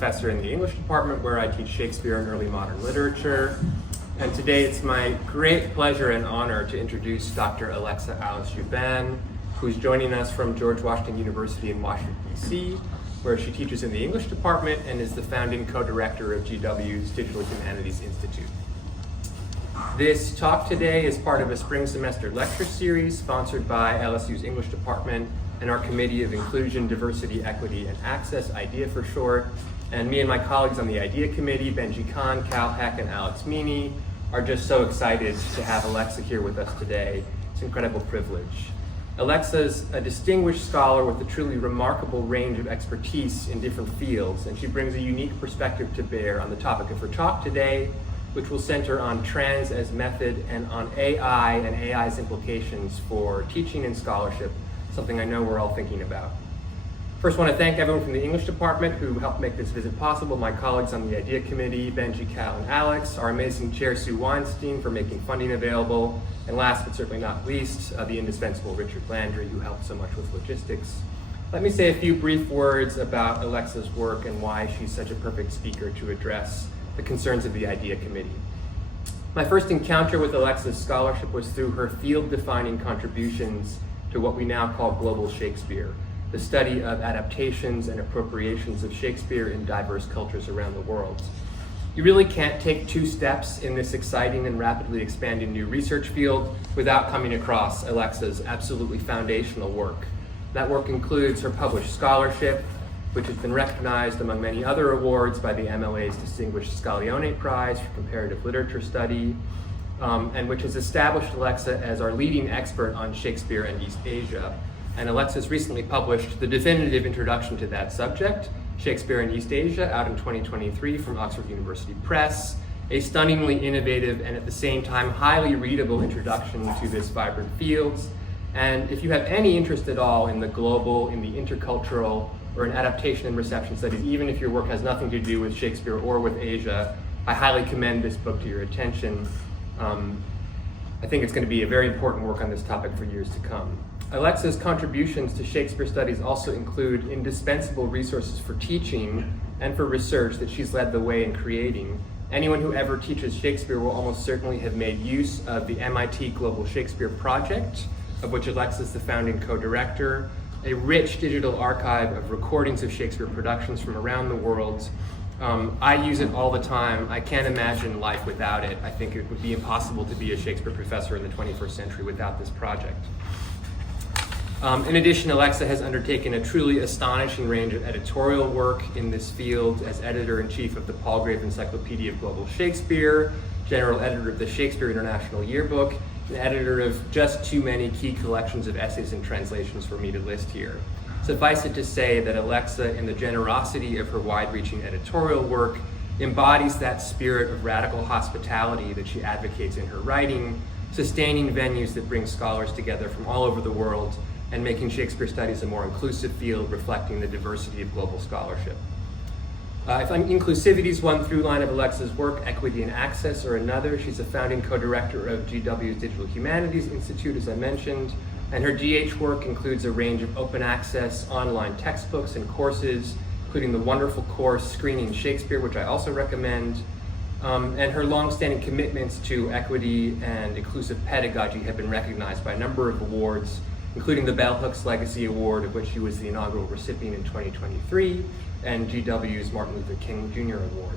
professor in the English department where I teach Shakespeare and early modern literature. And today it's my great pleasure and honor to introduce Dr. Alice Joubin, who's joining us from George Washington University in Washington, D.C., where she teaches in the English department and is the founding co-director of GW's Digital Humanities Institute. This talk today is part of a spring semester lecture series sponsored by LSU's English department and our Committee of Inclusion, Diversity, Equity, and Access, IDEA for short. And me and my colleagues on the IDEA Committee, Benji Khan, Cal Heck, and Alex Meany, are just so excited to have Alexa here with us today. It's an incredible privilege. Alexa's a distinguished scholar with a truly remarkable range of expertise in different fields, and she brings a unique perspective to bear on the topic of her talk today, which will center on trans as method and on AI and AI's implications for teaching and scholarship, something I know we're all thinking about. First, I want to thank everyone from the English department who helped make this visit possible, my colleagues on the IDEA Committee, Benji, Cal, and Alex, our amazing chair, Sue Weinstein, for making funding available, and last but certainly not least, the indispensable Richard Landry, who helped so much with logistics. Let me say a few brief words about Alexa's work and why she's such a perfect speaker to address the concerns of the IDEA Committee. My first encounter with Alexa's scholarship was through her field-defining contributions to what we now call global Shakespeare, the study of adaptations and appropriations of Shakespeare in diverse cultures around the world. You really can't take two steps in this exciting and rapidly expanding new research field without coming across Alexa's absolutely foundational work. That work includes her published scholarship, which has been recognized among many other awards by the MLA's Distinguished Scaglione Prize for Comparative Literature Study, and which has established Alexa as our leading expert on Shakespeare and East Asia. And Alexa's recently published the definitive introduction to that subject, Shakespeare and East Asia, out in 2023 from Oxford University Press, a stunningly innovative and at the same time highly readable introduction to this vibrant field. And if you have any interest at all in the global, in the intercultural, or in adaptation and reception studies, even if your work has nothing to do with Shakespeare or with Asia, I highly commend this book to your attention. I think it's going to be a very important work on this topic for years to come. Alexa's contributions to Shakespeare studies also include indispensable resources for teaching and for research that she's led the way in creating. Anyone who ever teaches Shakespeare will almost certainly have made use of the MIT Global Shakespeare Project, of which Alexa is the founding co-director, a rich digital archive of recordings of Shakespeare productions from around the world. I use it all the time. I can't imagine life without it. I think it would be impossible to be a Shakespeare professor in the 21st century without this project. In addition, Alexa has undertaken a truly astonishing range of editorial work in this field as editor-in-chief of the Palgrave Encyclopedia of Global Shakespeare, general editor of the Shakespeare International Yearbook, and editor of just too many key collections of essays and translations for me to list here. Suffice it to say that Alexa, in the generosity of her wide-reaching editorial work, embodies that spirit of radical hospitality that she advocates in her writing, sustaining venues that bring scholars together from all over the world and making Shakespeare studies a more inclusive field reflecting the diversity of global scholarship. If inclusivity is one through line of Alexa's work, equity and access are another. She's a founding co-director of GW's Digital Humanities Institute, as I mentioned, and her DH work includes a range of open access online textbooks and courses, including the wonderful course Screening Shakespeare, which I also recommend. And her longstanding commitments to equity and inclusive pedagogy have been recognized by a number of awards, including the Bell Hooks Legacy Award, of which she was the inaugural recipient in 2023, and GW's Martin Luther King Jr. Award.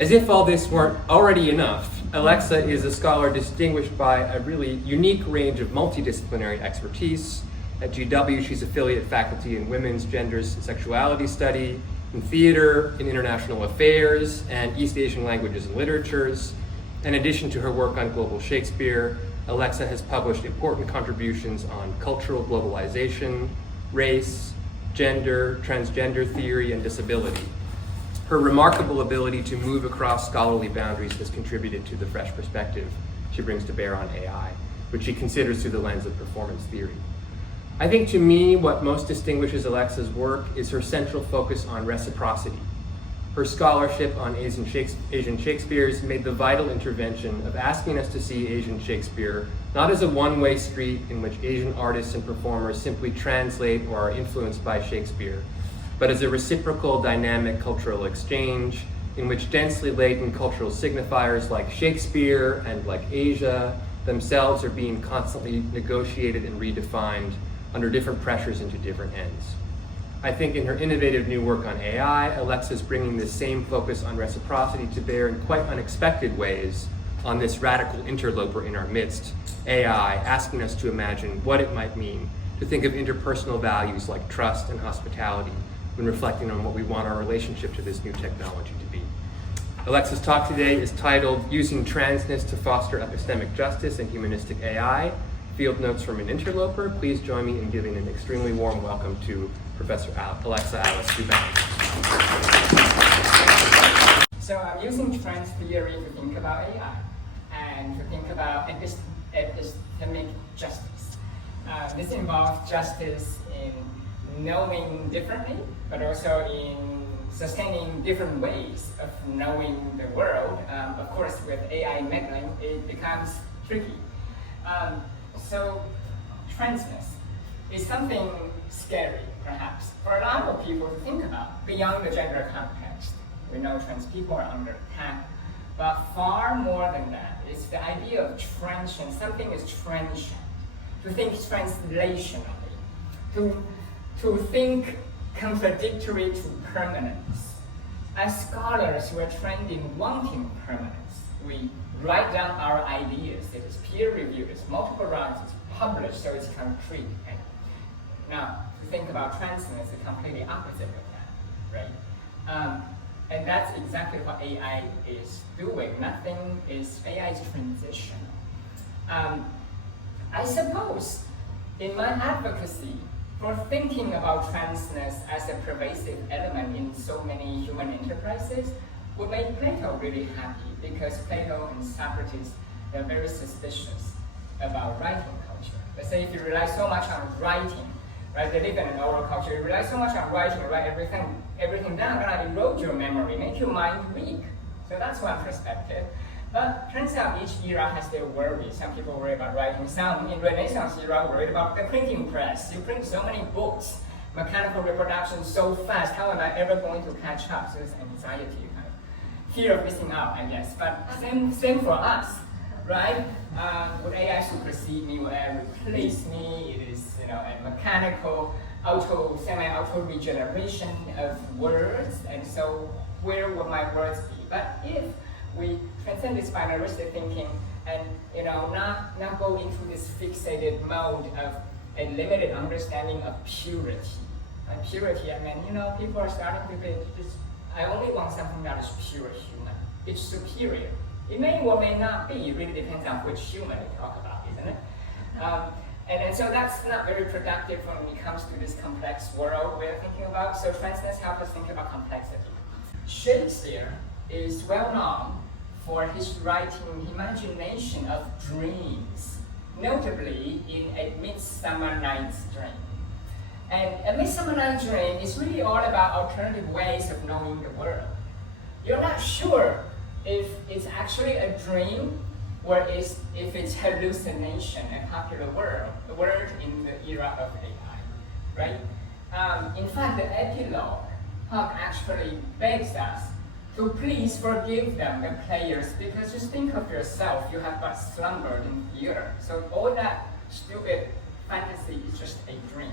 As if all this weren't already enough, Alexa is a scholar distinguished by a really unique range of multidisciplinary expertise. At GW, she's affiliate faculty in women's, genders, and sexuality study, in theater, in international affairs, and East Asian languages and literatures. In addition to her work on global Shakespeare, Alexa has published important contributions on cultural globalization, race, gender, transgender theory, and disability. Her remarkable ability to move across scholarly boundaries has contributed to the fresh perspective she brings to bear on AI, which she considers through the lens of performance theory. I think to me, what most distinguishes Alexa's work is her central focus on reciprocity. Her scholarship on Asian Shakespeares made the vital intervention of asking us to see Asian Shakespeare not as a one-way street in which Asian artists and performers simply translate or are influenced by Shakespeare, but as a reciprocal, dynamic cultural exchange in which densely laden cultural signifiers like Shakespeare and like Asia themselves are being constantly negotiated and redefined under different pressures and to different ends. I think in her innovative new work on AI, Alexa is bringing this same focus on reciprocity to bear in quite unexpected ways on this radical interloper in our midst, AI, asking us to imagine what it might mean to think of interpersonal values like trust and hospitality when reflecting on what we want our relationship to this new technology to be. Alexa's talk today is titled Using Transness to Foster Epistemic Justice and Humanistic AI, Field Notes from an Interloper. Please join me in giving an extremely warm welcome to Professor Alexa Alice Joubin. So I'm using trans theory to think about AI and to think about epistemic justice. This involves justice in knowing differently, but also in sustaining different ways of knowing the world. Of course, with AI meddling, it becomes tricky. So transness is something scary, perhaps, for a lot of people to think about beyond the gender context. We know trans people are under attack, but far more than that, it's the idea of transient. Something is transient. To think translationally, to think contradictory to permanence. As scholars, we're trained in wanting permanence. We write down our ideas. It is peer-reviewed, it's multiple rounds, it's published, so it's concrete. And now, to think about transness is completely opposite of that, right? And that's exactly what AI is doing. AI is transitional. I suppose in my advocacy for thinking about transness as a pervasive element in so many human enterprises would make Plato really happy, because Plato and Socrates, they're very suspicious about writing culture. Let's say if you rely so much on writing, right? They live in an oral culture. You rely so much on writing, write everything down, gonna erode your memory, make your mind weak. So that's one perspective. But turns out each era has their worries. Some people worry about writing. Some in Renaissance era worried about the printing press. You print so many books, mechanical reproduction so fast. How am I ever going to catch up? So it's anxiety, kind of fear of missing out, I guess. But same for us, right? Would AI supersede me? Would AI replace me? It is, a mechanical, semi-auto regeneration of words, and so where would my words be? But if we transcend this binaristic thinking and not go into this fixated mode of a limited understanding of purity. And purity, I mean, people are starting to think, I only want something that is pure human. It's superior. It may or may not be. It really depends on which human we talk about, isn't it? And so that's not very productive when it comes to this complex world we're thinking about. So transness helps us think about complexity. Shakespeare is well known for his writing imagination of dreams, notably in A Midsummer Night's Dream. And A Midsummer Night's Dream is really all about alternative ways of knowing the world. You're not sure if it's actually a dream or if it's hallucination, a popular word in the era of AI, right? In fact, the epilogue actually begs us to please forgive them, the players, because just think of yourself, you have but slumbered in theater. So all that stupid fantasy is just a dream.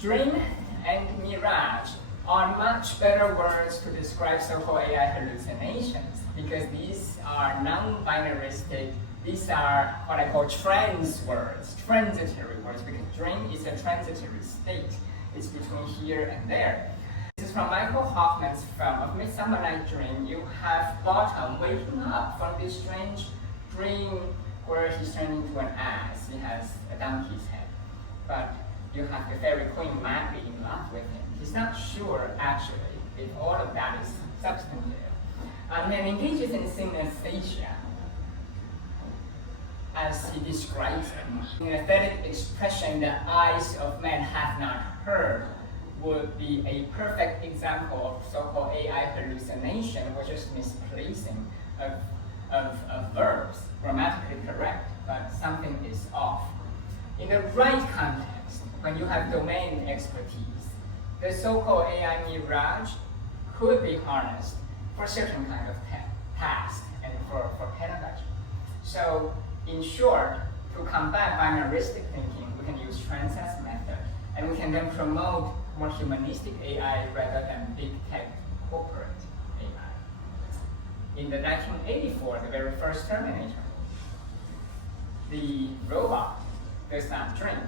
Dream and mirage are much better words to describe so-called AI hallucinations, because these are non-binaristic, these are what I call trans words, transitory words, because dream is a transitory state. It's between here and there. This is from Michael Hoffman's film of Midsummer Night's Dream. You have Bottom waking up from this strange dream where he's turned into an ass. He has a donkey's head. But you have the fairy queen madly in love with him. He's not sure, actually, if all of that is substantive. And engages in synesthesia, as he describes it. An aesthetic expression that eyes of men have not heard would be a perfect example of so-called AI hallucination, or just misplacing of verbs, grammatically correct, but something is off. In the right context, when you have domain expertise, the so-called AI mirage could be harnessed for certain kind of tasks and for pedagogy. So in short, to combat binaristic thinking, we can use Transness method, and we can then promote more humanistic AI rather than big tech corporate AI. In the 1984, the very first Terminator, the robot does not drink.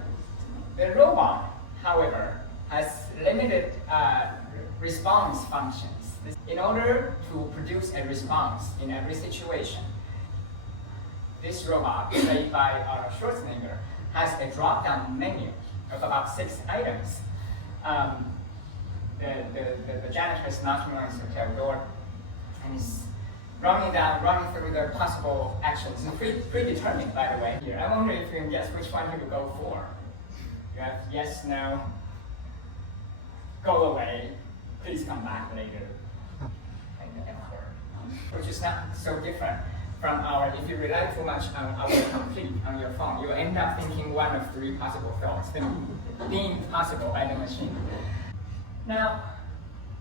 The robot, however, has limited response functions. In order to produce a response in every situation, this robot, played by Arnold Schwarzenegger, has a drop-down menu of about 6 items. The janitor is knocking on his hotel door, and he's running through the possible actions, and predetermined, by the way. Here, I wonder if you can guess which one he would go for. You have yes, no, go away, please come back later, and her, which is not so different from our, if you rely too much on autocomplete on your phone, you end up thinking one of 3 possible thoughts, deemed possible by the machine. Now,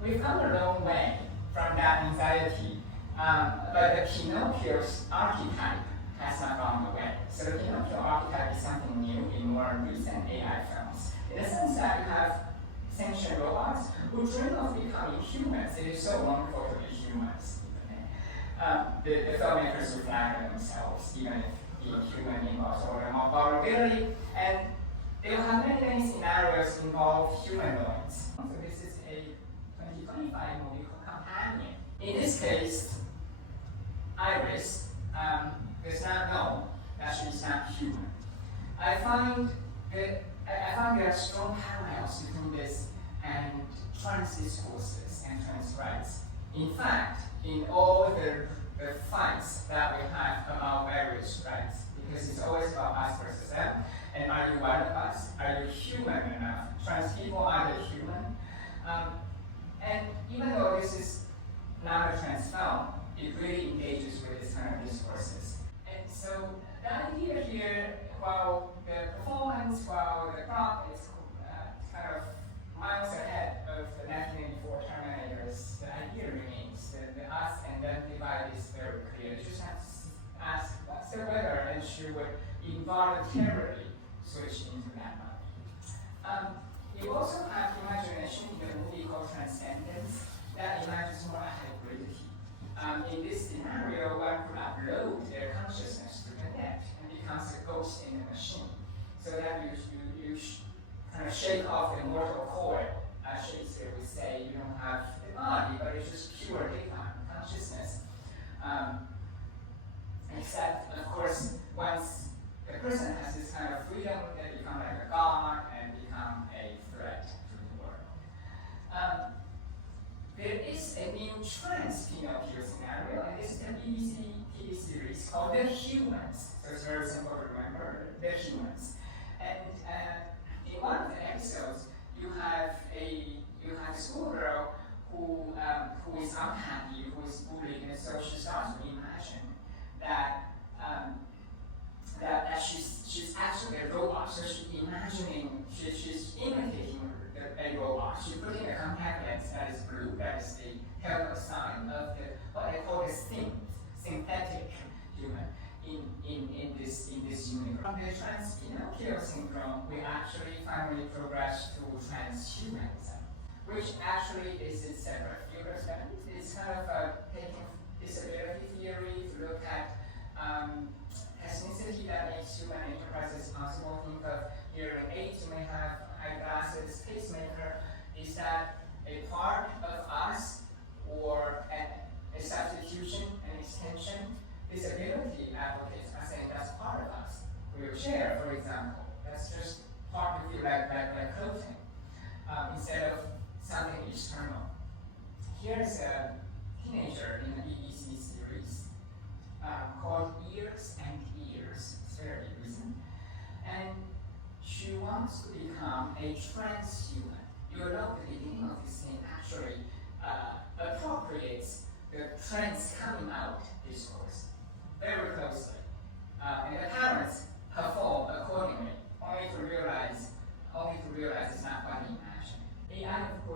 we've come a long way from that anxiety, but the Pinocchio's archetype has not gone away. So the Pinocchio archetype is something new in more recent AI films. In the sense that you have sentient robots who dream of becoming humans. It is so wonderful to be humans. The filmmakers who flatter themselves, even if being human involves all the more vulnerability, and they will have many scenarios involve humanoids. So this is a 2025 movie called Companion. In this case, Iris does not know that she's not human. I find there are strong parallels between this and trans discourses and trans rights. In fact, in all the fights that we have about various rights, because it's always about us versus them, and are you one of us? Are you human enough? Trans people, are they human? And even though this is not a trans film, it really engages with this kind of discourses. And so the idea here, while the performance, while the crop is kind of miles ahead of the 1984 Terminators, the idea remains that the us and them divide is very clear. You just have to ask what's the weather, and she would involuntarily switch into that mode. You also have imagination in the movie called Transcendence that imagines more hybridity. In this scenario, one could upload their consciousness to the net and becomes a ghost in the machine, so that you kind of shake off the mortal coil. As Shakespeare would say, you don't have the body, but it's just pure data consciousness. Except, of course, once the person has this kind of freedom, they become like a god and become a threat to the world. There is a new trans Pinocchio scenario, and this is the BBC TV series called The Humans. So it's very simple to remember, The Humans. And in one of the episodes, you have a schoolgirl who is unhappy, who is bullied, and so she starts to imagine that she's actually a robot. So she's imagining, she's imitating a robot. She's putting a contact lens that is blue, that is the telltale sign of what they call the synthetic human in this universe. From the trans Pinocchio syndrome, we actually finally progressed to transhumanism, which actually is a separate field of study. It's kind of taking disability theory to look at ethnicity that makes human enterprises possible. Think of hearing aids, you may have eyeglasses, pacemaker. Is that a part of us or a substitution, an extension? Disability advocates are saying that's part of us. Wheelchair, for example, that's just part of you, like clothing, instead of something external. Here's a teenager in the BBC series called Years and Years. It's very recent. And she wants to become a transhuman. You'll know the beginning of this thing actually appropriates the trans coming out discourse very closely. And the parents perform accordingly, only to realize it's not what they imagine. AI, of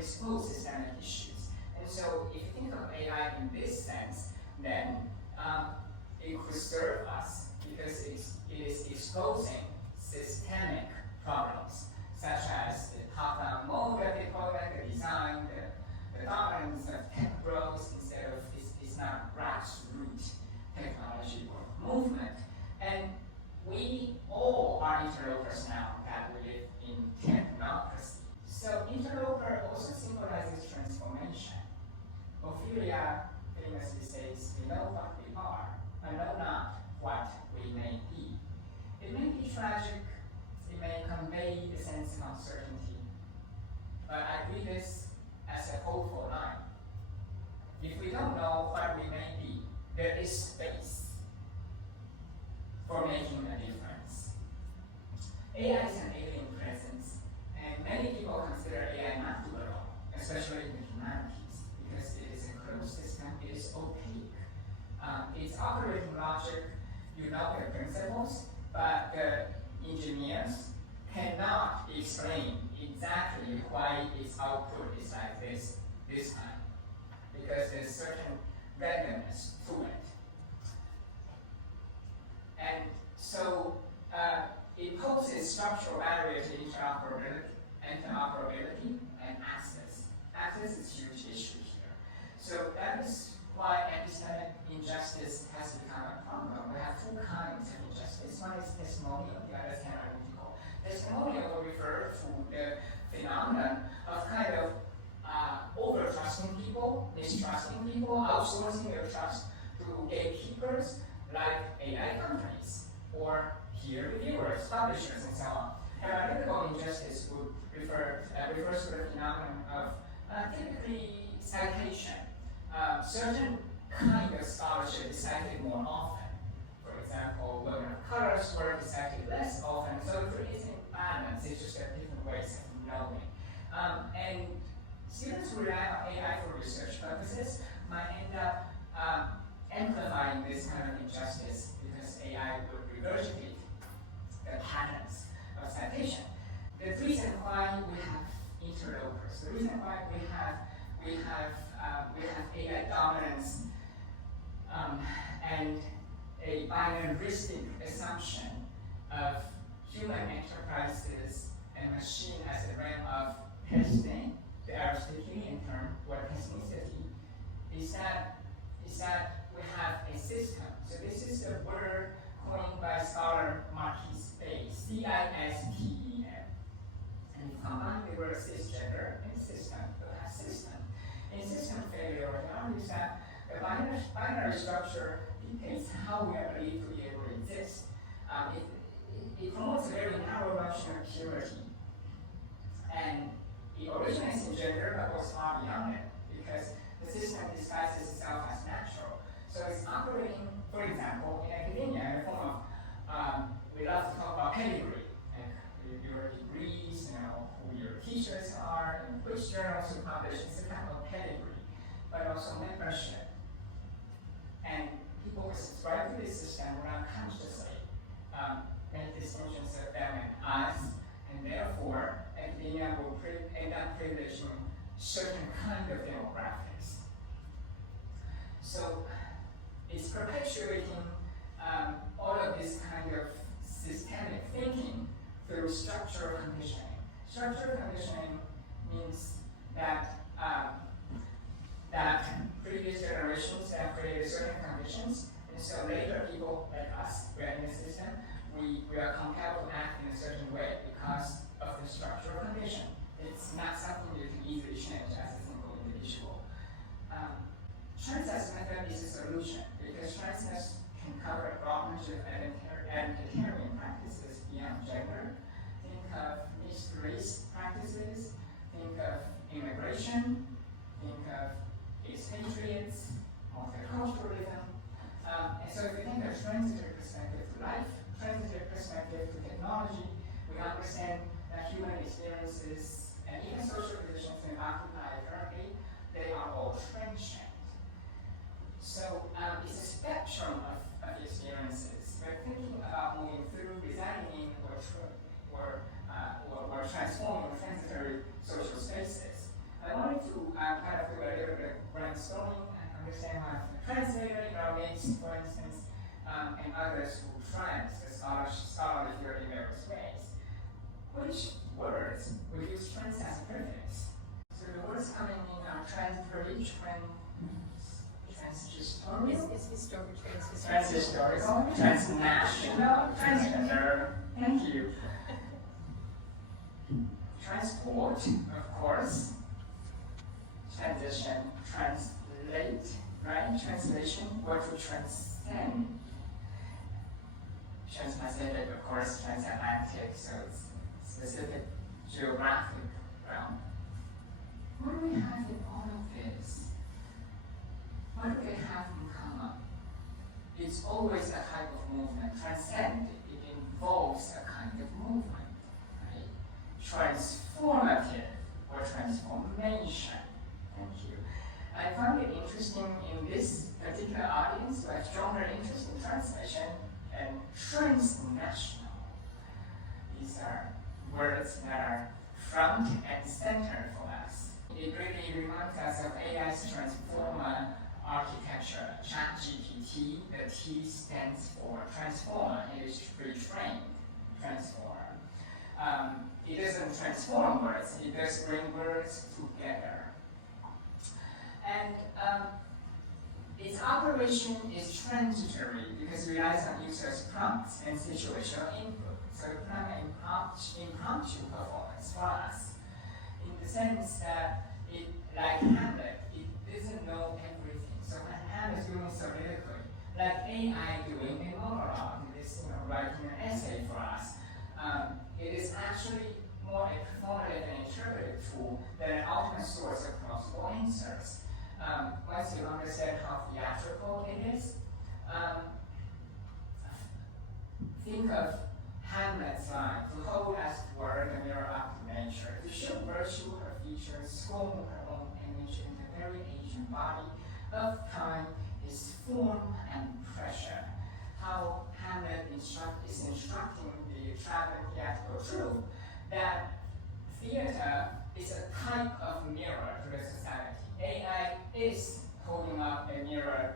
explore systemic issues. And so if you think of AI in this sense, then it could serve us because it is exposing systemic problems, such as the top-down mode of deployment, the design, the dominance of tech growth instead of, it's not grassroots technology or movement. And we all are interlopers now that we live in technocracy. So interloper also symbolizes transformation. Ophelia famously says, we know what we are, but know not what we may be. It may be tragic, it may convey a sense of uncertainty, but I read this as a hopeful line. If we don't know what we may be, there is space for making a difference. AI is an alien presence, and many people consider AI not doable, especially in the humanities, because it is a closed system, it is opaque. Its operating logic, you know the principles, but the engineers cannot explain exactly why its output is like this time, because there's certain randomness to it. And so it poses structural barriers to interoperability and access. Access is a huge issue here. So that is why epistemic injustice has become a problem. We have two kinds of injustice. One is testimonial, the other is analytical. Testimonial will refer to the phenomenon of kind of over-trusting people, mistrusting people, outsourcing their trust to gatekeepers like AI companies or peer reviewers, publishers, and so on. Analytical injustice would refers to the phenomenon of typically citation. Certain kind of scholarship is cited more often. For example, women of color's work is cited less often, so there is an imbalance, it's just that different ways of knowing. And students who rely on AI for research purposes might end up amplifying this kind of injustice because AI would regurgitate the patterns of citation. The reason why we have interlopers, the reason why we have AI dominance and a binaristic assumption of human enterprises and machine as a realm of testing, the Aristotelian term, or pessimisticity, is that we have a system. So this is a word coined by scholar Marquis Bay, CISTEM. And you combine the word cisgender and system, you have system. In system failure, it argues that the binary structure dictates how we are believed to be able to exist. It promotes a very narrow notion of purity. And it originates in gender, but goes far beyond it, because the system disguises itself as natural. So it's operating, for example, in academia in the form of, we love to talk about pedigree, like your degrees, who your teachers are, and which journals you publish. It's a kind of pedigree, but also membership. And people who subscribe to this system will unconsciously make distinctions of them and us, and therefore academia will end up privileging certain kind of demographics. So it's perpetuating all of this kind of systemic thinking through structural conditioning. Structural conditioning means that previous generations have created certain conditions, and so later people like us, who are in the system, we are compelled to act in a certain way because of the structural condition. It's not something you can easily change as a single individual. Transness method is a solution because transness can cover a broad range of identitarian practices beyond gender. Think of mixed race practices, think of immigration, think of expatriates, multiculturalism. And so if we think of transitory perspective to life, transitory perspective to technology, we understand that human experiences and even social conditions in occupy currently, they are all transient. So it's a spectrum of experiences. We're thinking about moving through, designing, or transforming transitory social spaces. I and others who trans the scholarly field in various ways. Which words would use trans as a prefix? So the words coming in are transitory, transhistorical, transnational, transgender. Thank you. Transport, of course. Transition, translate, right? Translation, what to transcend. Trans-Pacific, of course, transatlantic, so it's specific geographic realm. What do we have in all of this? What do they have in common? It's always a type of movement. Transcend, it involves a kind of movement, right? Transformative or transformation. Thank you. I found it interesting in this particular audience who have stronger interest in translation and transnational. These are words that are front and center for us. It really reminds us of AI's transformer architecture. ChatGPT, the T stands for transformer. It is retrained transformer. It doesn't transform words, it does bring words together. And its operation is transitory because it relies on users' prompts and situational input. So it's kind of impromptu performance for us, in the sense that it, like Hamlet, it doesn't know everything. So when Hamlet is doing soliloquy, like AI doing a monologue, it is writing an essay for us. It is actually more a performative and interpretive tool than an ultimate source of plausible answers. Once you understand how theatrical it is, think of Hamlet's line, to hold as it were the mirror up to nature, to show virtue her features, scorn her own image in the very ancient body of time is form and pressure. How Hamlet is instructing the traveling theatrical truth that theater is a type of mirror to the society. AI is holding up a mirror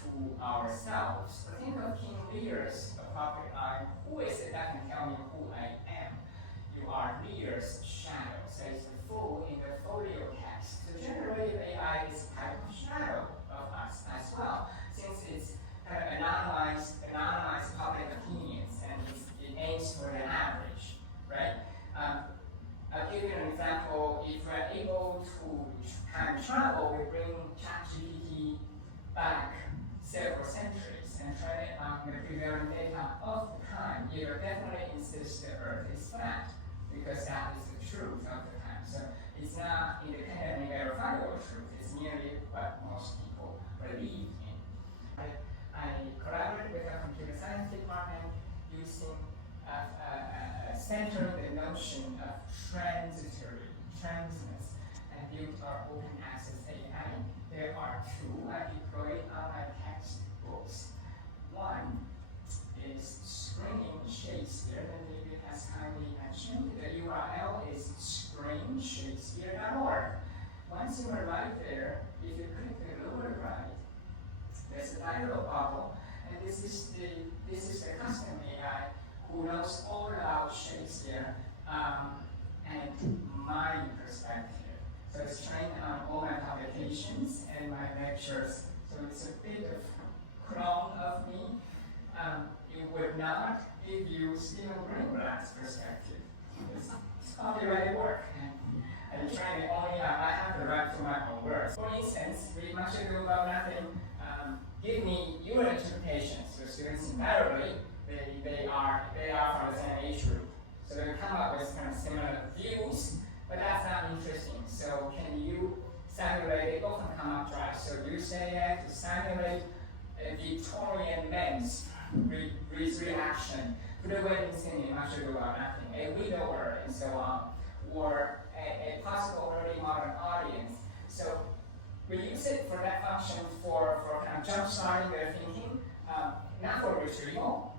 to ourselves. But think of King Lear's appropriate line, who is it that can tell me who I am? You are Lear's shadow, says the fool in the folio text. So generative AI is a type of shadow of us as well, since it's kind of anonymized public opinions, and it aims for the average, right? I'll give you an example. If we're able to time travel, we bring ChatGPT back several centuries and try it on the prevailing data of the time. It will definitely insist the Earth is flat, because that is the truth of the time. So it's not independently verifiable truth. It's merely what most people believe in. I collaborated with a computer science department using center the notion of transitory, transness, and built our open access AI. There are two I deployed on my textbooks. One is Screening Shakespeare, and David has kindly mentioned. The URL is screenshakespeare.org. Once you arrive there, if you click the lower right, there's a dialog bubble, and this is the custom AI who knows all about Shakespeare and my perspective. So it's trained on all my publications and my lectures. So it's a bit of clone of me. It would not give you Stephen Greenblatt's perspective. It's copyrighted work. And I train it only, I have the right to my own words. For instance, read Much Ado About Nothing. Give me your interpretations. So students invariably, they are from the same age group. So they come up with kind of similar views, but that's not interesting. So can you simulate, they often come up dry. So you say to simulate a Victorian men's reaction to the wedding scene in Much Ado About Nothing, a widower and so on, or a possible early modern audience. So we use it for that function for kind of jump-starting their thinking, not for retrieval.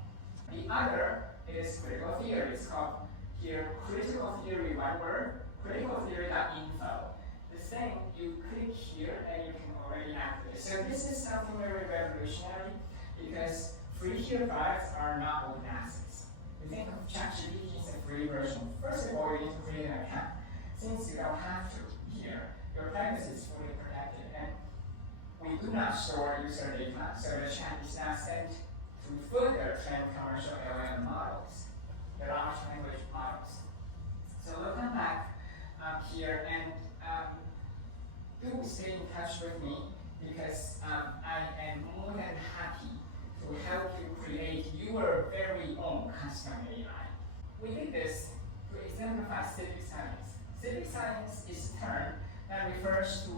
The other is critical theory. It's called here critical theory, one word, criticaltheory.info. The same, you click here and you can already activate. So this is something very revolutionary because free here products are not open access. You think of ChatGPT as a free version. First of all, you need to create an account. Since you don't have to here, your privacy is fully protected, and we do not store user data, so the chat is not sent to further train commercial LLM models, the large language models. So we'll come back here and do stay in touch with me, because I am more than happy to help you create your very own custom AI. We did this to exemplify civic science. Civic science is a term that refers to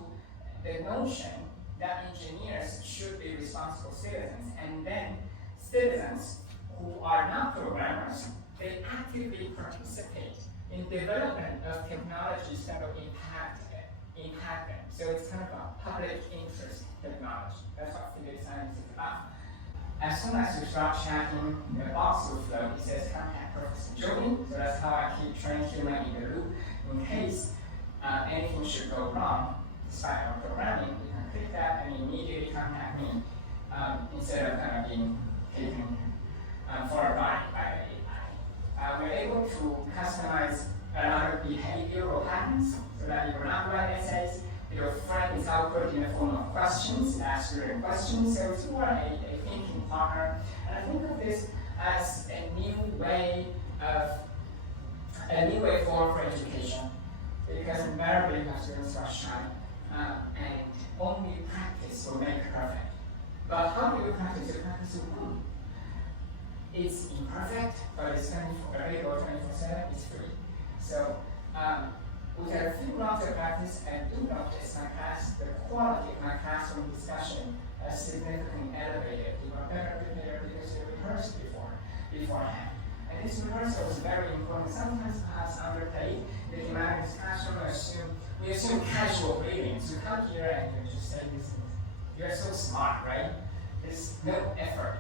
the notion that engineers should be responsible citizens, and then citizens who are not programmers, they actively participate in development of technologies that will impact them. So it's kind of a public interest technology. That's what civic science is about. As soon as you start chatting, the box will flow. It says contact Professor Joubin. So that's how I keep TransHuman in the loop. In case anything should go wrong, despite our programming, you can click that and immediately contact me instead of kind of being taken for a ride by the AI. We're able to customize a lot of behavioral patterns so that you will not write essays. Your frame is output in the form of questions, ask your questions. So you are a thinking partner. And I think of this as a new way forward for education, because invariably you have students who are shy, and only practice will make perfect. But how do you practice? You practice with whom? It's imperfect, but it's available 24/7. It's free. So with a few rounds of practice, I do notice the quality of my classroom discussion has significantly elevated. You are better prepared because you rehearsed beforehand. And this rehearsal is very important. Sometimes perhaps underplayed. The humanities classroom we assume casual readings. You come here and you just say these things. You're so smart, right? There's no effort.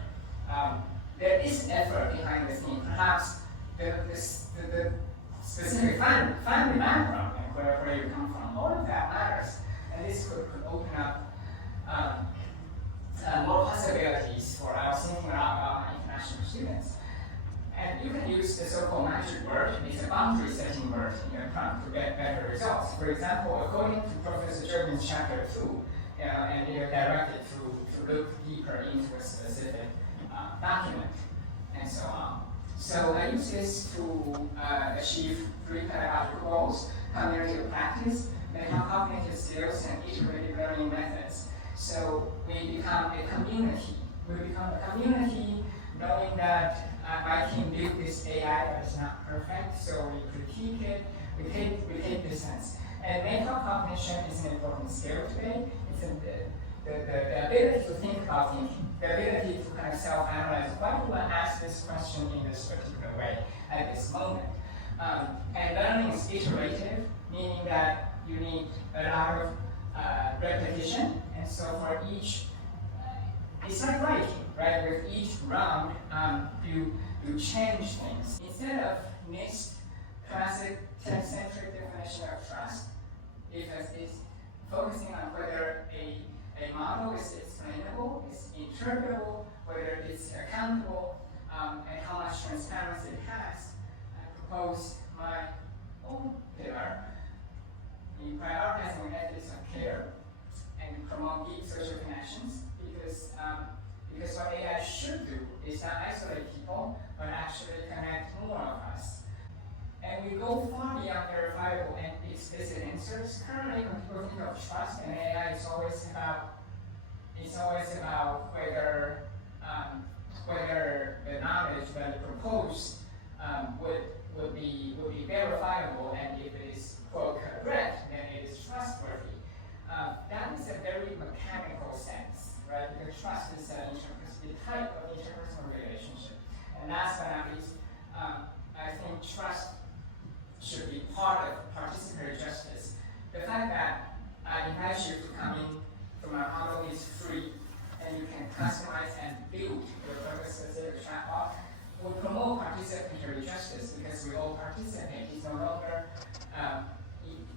There is effort behind the scene. Perhaps the specific family background and where you come from, all of that matters. And this could open up more possibilities for our thinking about my international students. And you can use the so-called magic word. It's a boundary setting word in your prompt to get better results. For example, according to Professor Joubin's chapter 2, and you're directed to look deeper into a specific document, and so on. So I use this to achieve 3 pedagogical goals: cognitive practice, cognitive skills, and iterative learning methods. So we become a community. We become a community knowing that my team built this AI that is not perfect, so we critique it, we take distance. And metacognition is an important skill today. It's the ability to think about thinking, the ability to kind of self-analyze. Why do I ask this question in this particular way at this moment? And learning is iterative, meaning that you need a lot of repetition. And so for each, it's like writing, right? With each round, you change things. Instead of NIST, classic 10th-century definition of trust, if it's focusing on whether a model is explainable, is interpretable, whether it's accountable, and how much transparency it has, I propose my own pillar in prioritizing ethics of care and promote deep social connections, because what AI should do is not isolate people, but actually connect more of us. And we go far beyond verifiable and explicit answers. Currently, when people think of trust and AI, it's always about whether the knowledge that you propose would be verifiable, and if it is quote correct, then it is trustworthy. That is a very mechanical sense, right? Because trust is the type of interpersonal relationship. And last but not least, I think trust should be part of participatory justice. The fact that I invite you to come in to my model is free, and you can customize and build your purpose-specific chatbot will promote participatory justice, because we all participate. It's no longer,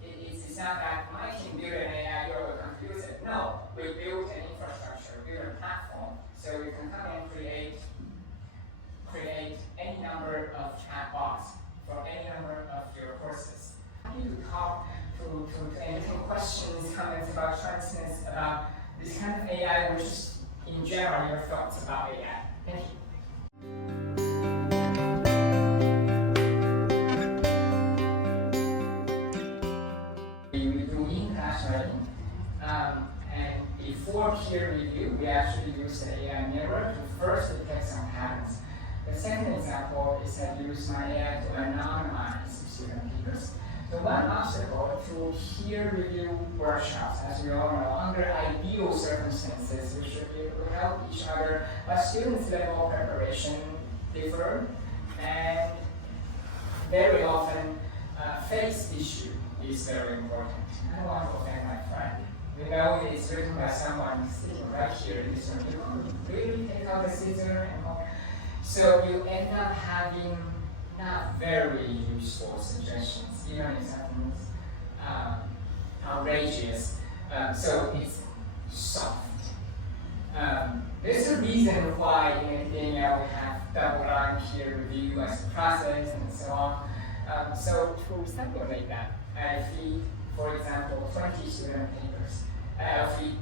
it's not that my team built an AI, you will confuse it. No, we built an infrastructure, built a platform, so we can come and create And before peer review, we actually use the AI mirror to first detect some patterns. The second example is I use my AI to anonymize student papers. So one obstacle to peer review workshops, as we all know, under ideal circumstances, we should be able to help each other, but students' level of preparation differ, and very often face issue is very important. I don't want to offend my friend. We know it's written by someone sitting right here in this room. You could really take out the scissor and all. So you end up having not very useful suggestions, even if something's outrageous. So it's soft. There's a reason why in academia we have double-blind peer review as a process and so on. So to simulate that, I feed, for example, 20 student papers. I'll feed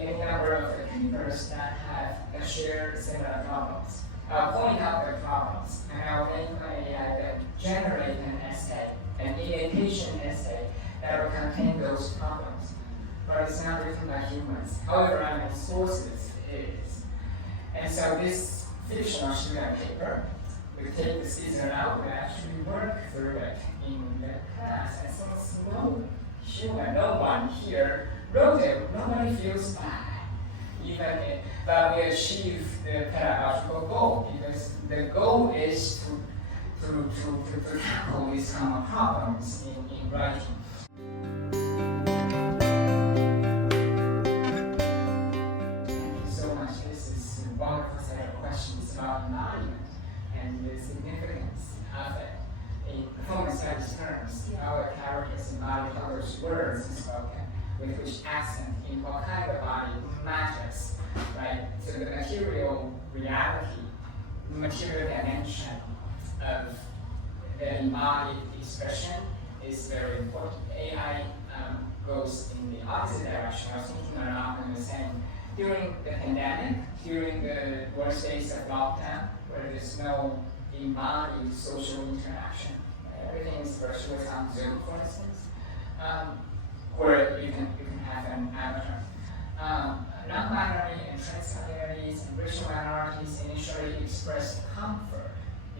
any number of the papers that have shared similar problems. I'll point out the problems, and I'll make my AI that generate an essay, an imitation essay that will contain those problems. But it's not written by humans. However, I mean, sources it is. And so this fictional student paper, we take the season out, we actually work through it in the class. And since no human, no one here wrote it, nobody feels bad. But we achieve the pedagogical goal, because the goal is to tackle these common problems in writing. Thank you so much. This is a wonderful set of questions about embodiment and the significance of it. In performance studies terms, our characters embody how those words are spoken, with which accent, in what kind of body matters, right? So the material reality, the material dimension of the embodied expression is very important. AI goes in the opposite direction. I was thinking around the same. During the pandemic, during the worst days of lockdown, where there's no embodied social interaction, everything is virtual on Zoom, for instance, where you can have an avatar. Non-binary and trans communities and racial minorities initially expressed comfort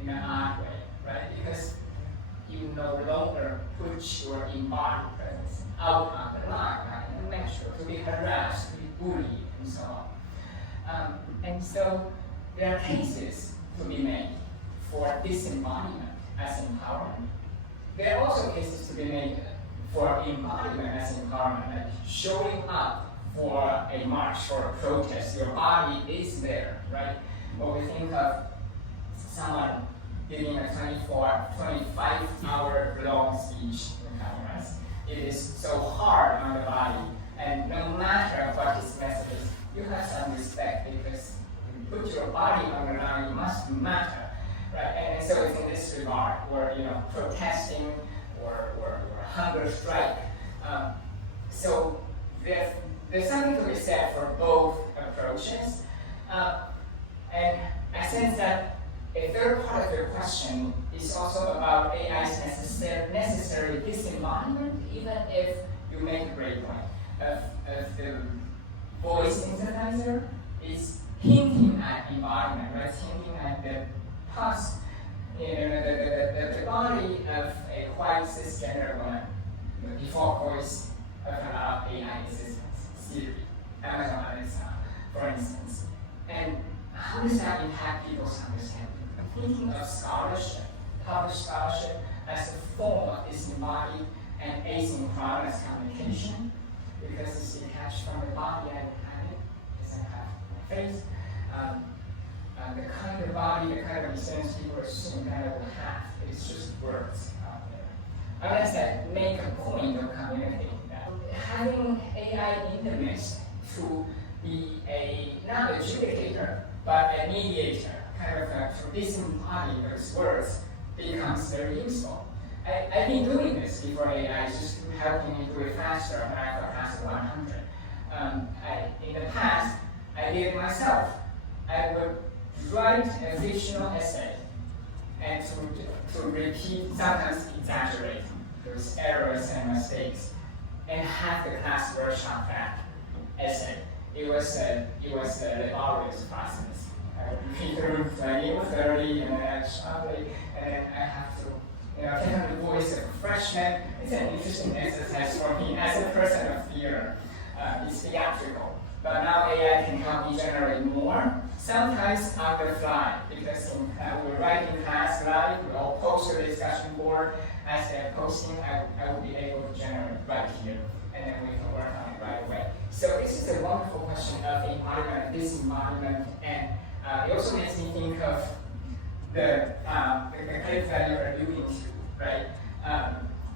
in an odd way, right? Because you no longer put your embodied presence out on the line, right? And natural to be harassed, to be bullied, and so on. And so there are cases to be made for disembodiment as empowerment. There are also cases to be made for embodiment as empowerment, like showing up for a march or a protest. Your body is there, right? When we think of someone giving a 25-hour long speech in Congress, it is so hard on the body, and no matter what his message is, you have some respect because you put your body on the line, you must matter, right? And so it's in this regard where, protesting or hunger strike. So there's something to be said for both approaches. And I sense that a third part of your question is also about AI's necessary disembodiment, even if you make a great point of the voice synthesizer is hinting at embodiment, right? It's hinting at the pus, the body of a white cisgender woman, the default voice of an AI assistant, Siri, Amazon Alexa, for instance. And how does that impact people's understanding? I'm thinking of scholarship, published scholarship, as a form of disembodied and asynchronous communication, because it's detached from the body. I have it, doesn't have my face. The kind of body, the kind of experience people assume that it will have, it's just words out there. Unless I make a point of communicating that. Having AI in the midst to be not adjudicator, but a mediator, kind of to disembody those words, becomes very useful. I've been doing this before AI, just helping me do it faster when I got past 100. In the past, I did it myself. I would write a fictional essay and to repeat, sometimes exaggerate those errors and mistakes, and half the class workshop that essay. It was a laborious process. I would repeat through 20 or 30, and then I sharply, and then I have to, take on the voice of a freshman. It's an interesting exercise for me as a person of theater. It's theatrical. But now AI can help me generate more, sometimes on the fly, because we're writing class live, we all post a discussion board. As they're posting, I will be able to generate right here, and then we can work on it right away. So this is a wonderful question of embodiment, disembodiment, and it also makes me think of the clip that you were alluding to, right?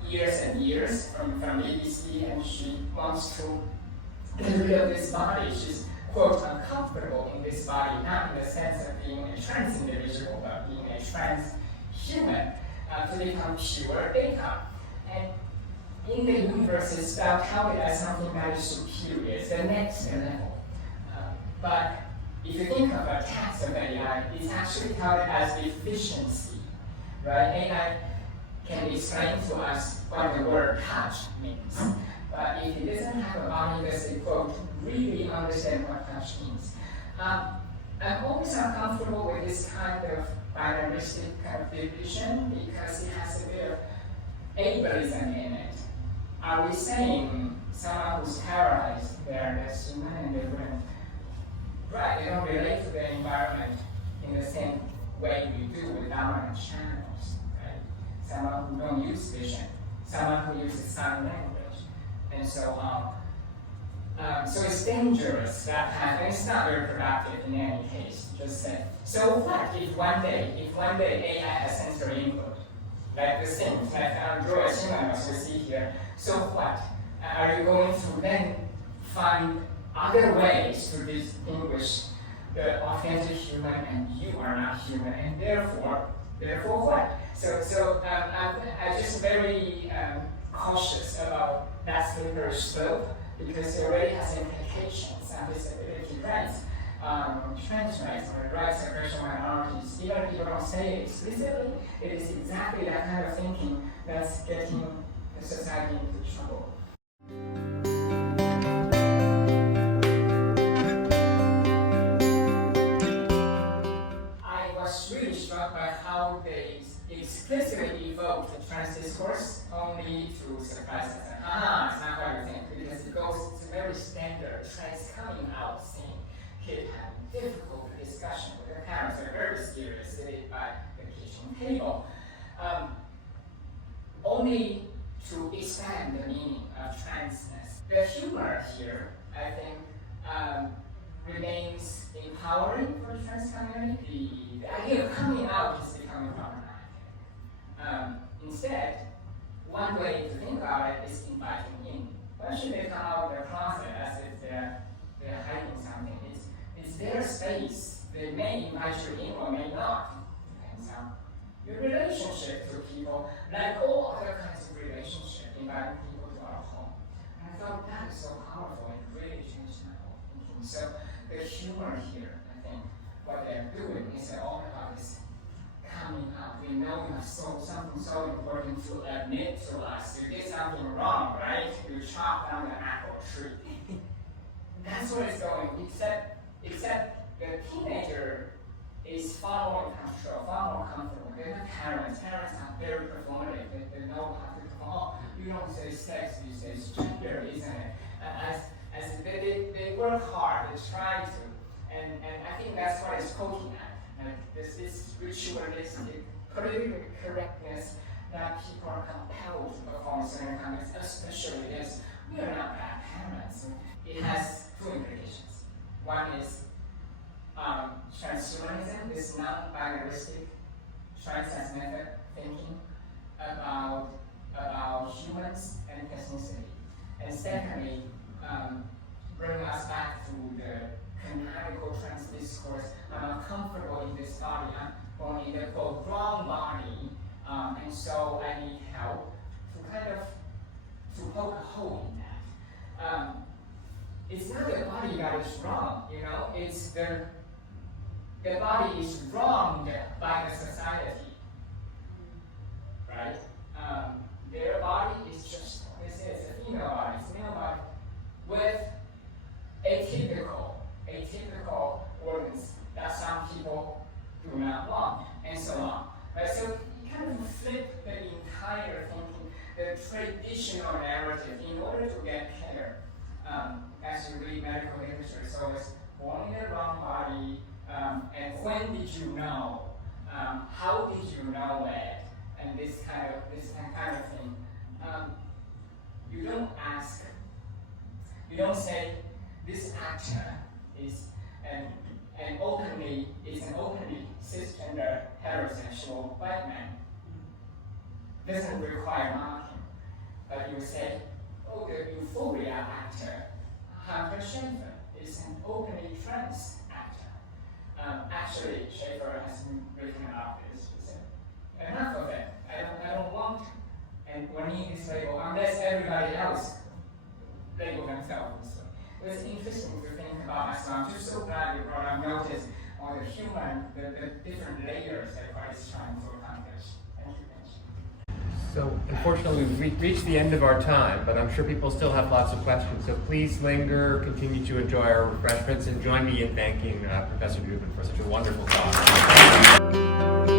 Years and years from BBC, and she wants to get rid of this body. She's, quote, uncomfortable in this body, not in the sense of being a trans individual, but being a transhuman, to become pure data. And in the universe, it's spelled out as something that is superior, it's the next level. But if you think of a task of AI, it's actually touted as efficiency, right? AI can explain to us what the word touch means. But if it doesn't have a body, does it, quote, really understand what touch means? I'm always uncomfortable with this kind of binaristic kind of division because it has a bit of ableism in it. Are we saying someone who's paralyzed, they're less human and different? Right, they don't relate to the environment in the same way we do with dominant channels, right? Someone who don't use vision, someone who uses sign language, and so on. So it's dangerous, that path, and it's not very productive in any case, just say. So what if one day AI has sensory input, like the things, like Android humans we see here, so what? Are you going to then find other ways to distinguish the authentic human and you are not human, and therefore what? So I'm just very cautious about that slippery slope because it already has implications on disability rights, trans rights, or rights of racial minorities. Even if people don't say it explicitly, it is exactly that kind of thinking that's getting the society into trouble. I was really struck by how they explicitly evoke the trans discourse only to surprise us. It's not what you think, because it's a very standard trans coming out scene. Kids having difficult discussion with their parents, they're very serious, sitting by the kitchen table. Only to expand the meaning of transness. The humor here, I think, remains empowering for the trans community. The idea of coming out is becoming problematic. Instead, one way to think about it is inviting in. Why should they come out of their closet as if they're hiding something? It's their space. They may invite you in or may not. Depends on your relationship to people, like all other kinds of relationships, inviting people to our home. And I thought that is so powerful and really changed my whole thinking. So the humor here, I think, what they're doing is all about this coming out. We know you have something so important to admit to us. You did something wrong, right? You chopped down the apple tree. That's where it's going, except the teenager is far more in control, far more comfortable. They're not parents. Parents are very performative. They know how to perform. Oh, you don't say sex, you say gender, isn't it? As they work hard, they try to. And I think that's what it's poking at. And this ritualistic political correctness that people are compelled to perform in certain contexts, especially as we are not bad parents. It has two implications. One is transhumanism, this non-binaristic trans method thinking about humans and ethnicity. And secondly, bring us back to the canonical trans discourse. I'm uncomfortable in this body. I'm going in the quote wrong body, and so I need help to kind of to poke a hole in that. It's not the body that is wrong, it's the body is wronged by the society, right? Their body is just, this is a female body, it's male body. You don't say this actor is an openly cisgender heterosexual white man. Doesn't require marking, but you say, oh, the Euphoria actor, Hunter Schafer, is an openly trans actor. Actually, Schafer has written about this. He said, enough of it. I don't want to. And we need this label unless everybody else label themselves. So it's interesting to think about as well. I'm just so glad you brought up notice on the different layers that Christ is trying to accomplish. Thank you. So unfortunately, we've reached the end of our time, but I'm sure people still have lots of questions. So please linger, continue to enjoy our refreshments, and join me in thanking Professor Joubin for such a wonderful talk.